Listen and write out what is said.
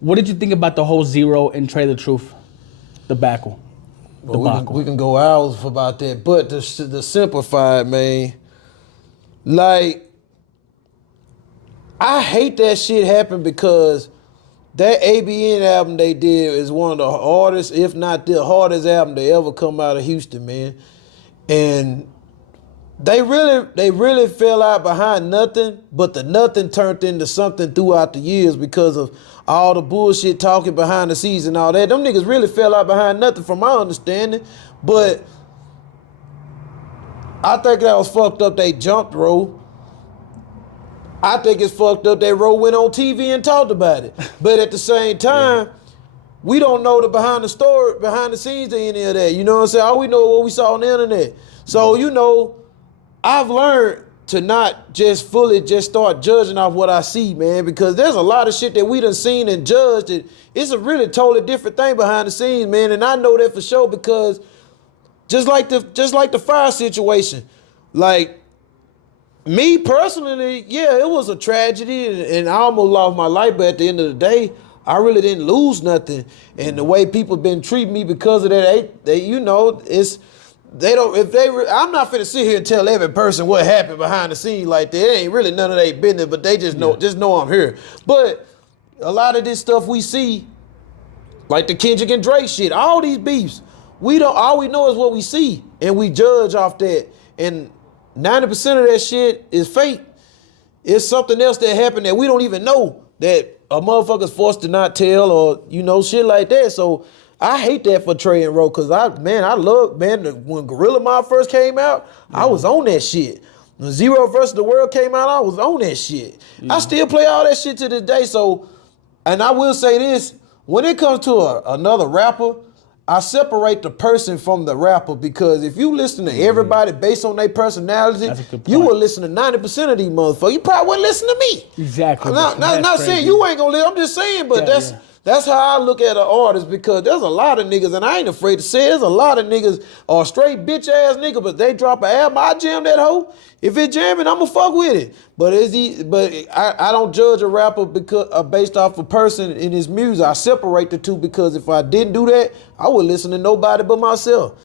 What did you think about the whole Z-Ro and Trae the Truth debacle? Well, we can go hours about that, but the simplified, man, like, I hate that shit happened because that ABN album they did is one of the hardest, if not the hardest album to ever come out of Houston, man. And they really fell out behind nothing, but the nothing turned into something throughout the years because of all the bullshit talking behind the scenes and all that. Them niggas really fell out behind nothing from my understanding, but I think that was fucked up they jumped, Ro. I think it's fucked up that Ro went on TV and talked about it. But at the same time, we don't know the behind the scenes of any of that. You know what I'm saying? All we know is what we saw on the internet. So, you know, I've learned to not just fully just start judging off what I see, man, because there's a lot of shit that we done seen and judged. It's a really totally different thing behind the scenes, man. And I know that for sure because just like the fire situation, like, me personally, yeah, it was a tragedy and I almost lost my life, but at the end of the day, I really didn't lose nothing. And the way people been treating me because of that, they you know, I'm not finna sit here and tell every person what happened behind the scenes like that. It ain't really none of their business, but they just know I'm here. But a lot of this stuff we see, like the Kendrick and Drake shit, all these beefs, all we know is what we see and we judge off that. And 90% of that shit is fake. It's something else that happened that we don't even know that a motherfucker's forced to not tell or, you know, shit like that. So I hate that for Trae and Ro because when Gorilla Mob first came out, I was on that shit. When Z-Ro versus the World came out, I was on that shit. I still play all that shit to this day. So, and I will say this, when it comes to another rapper, I separate the person from the rapper because if you listen to everybody based on their personality, you will listen to 90% of these motherfuckers. You probably wouldn't listen to me. Exactly. I'm not saying you ain't gonna listen. I'm just saying, but that's how I look at an artist because there's a lot of niggas, and I ain't afraid to say it, there's a lot of niggas are straight bitch ass niggas, but they drop an album, I jam that hoe. If it jamming, I'ma fuck with it. But I don't judge a rapper because based off a person in his music. I separate the two because if I didn't do that, I would listen to nobody but myself.